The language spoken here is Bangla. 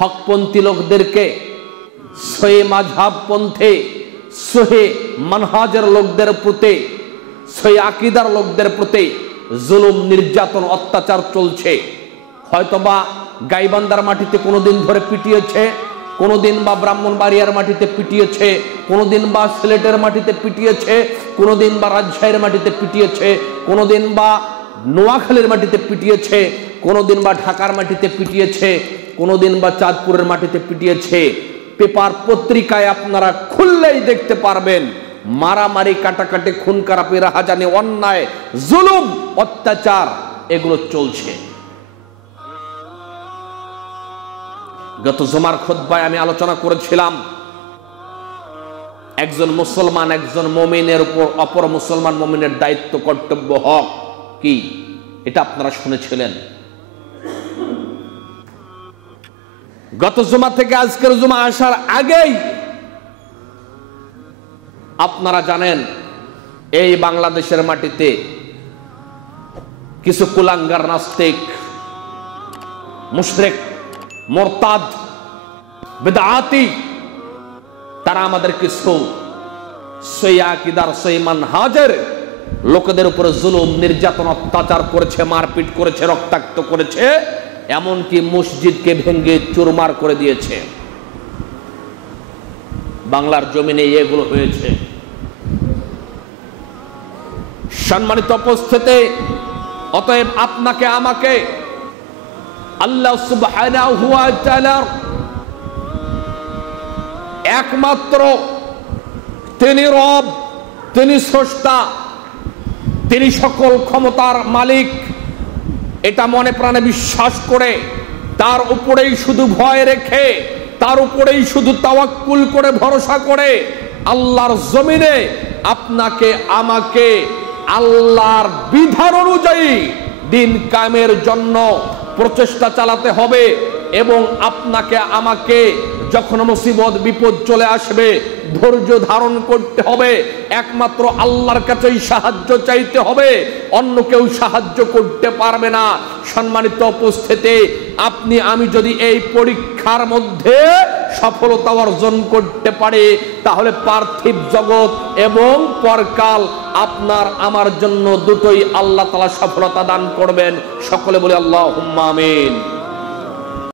হকপন্থী লোকদেরকে, সহি মাযহাব পন্থে, সহি মানহাজের লোকদের প্রতি, সহি আকীদার লোকদের প্রতি জুলুম, নির্যাতন, অত্যাচার চলছে। হয়তোবা গাইবান্ধার মাটিতে কোনোদিন ধরে পিটিয়েছে, কোনোদিন বা ব্রাহ্মণবাড়িয়ার মাটিতে পিটিয়েছে, কোনোদিন বা সিলেটের মাটিতে পিটিয়েছে, কোনোদিন বা রাজশাহীর মাটিতে পিটিয়েছে, কোনোদিন বা নোয়াখালীর মাটিতে পিটিয়েছে, কোনোদিন বা ঢাকার মাটিতে পিটিয়েছে, কোনোদিন বা চাঁদপুরের মাটিতে পিটিয়েছে। পেপার পত্রিকায় আপনারা খুললেই দেখতে পারবেন মারামারি, কাটাকাটি, খুন খারাপি, রাহাজানি, অন্যায়, জুলুম, অত্যাচার এগুলো চলছে। গত জুমার খুতবায় আমি আলোচনা করেছিলাম একজন মুসলমান, একজন মুমিনের উপর অপর মুসলমান মুমিনের দায়িত্ব, কর্তব্য, হক কি, এটা আপনারা শুনেছিলেন। গত জুমা থেকে আজকের জুমা আসার আগেই আপনারা জানেন এই বাংলাদেশের মাটিতে কিছু কুলাঙ্গার, নাস্তিক, মুশরিক, মুরতাদ, বিদআতি, তারা আমাদের কিছু সহি আকীদার, সহি মানহাজের লোকদের উপরে জুলুম, নির্যাতন, অত্যাচার করেছে, মারপিট করেছে, রক্তাক্ত করেছে, এমনকি মসজিদকে ভেঙে চুরমার করে দিয়েছে। বাংলার জমিনে এগুলো হয়েছে। সম্মানিত উপস্থিতি, অতএব আপনাকে আমাকে আল্লাহ সুবহানাহু ওয়া তাআলার একমাত্র তিনি রব, তিনি স্রষ্টা, তিনি সকল ক্ষমতার মালিক, এটা মনে প্রাণে বিশ্বাস করে তার উপরেই শুধু ভয় রেখে, তার উপরেই শুধু তাওয়াক্কুল করে, ভরসা করে আল্লাহর জমিনে আপনাকে আমাকে আল্লাহর বিধান অনুযায়ী দিন কায়েমের জন্য প্রচেষ্টা চালাতে হবে। এবং আপনাকে আমাকে যখন মুসিবত বিপদ চলে আসবে ধৈর্য ধারণ করতে হবে, একমাত্র আল্লাহর কাছেই সাহায্য চাইতে হবে, অন্য কেউ সাহায্য করতে পারবে না। সম্মানিত উপস্থিতি, আপনি আমি যদি এই পরীক্ষার মধ্যে সফলতা অর্জন করতে পারি তাহলে পার্থিব জগৎ এবং পরকাল আপনার আমার জন্য দুটোই আল্লাহ তাআলা সফলতা দান করবেন। সকলে বলি আল্লাহুম্মা আমিন।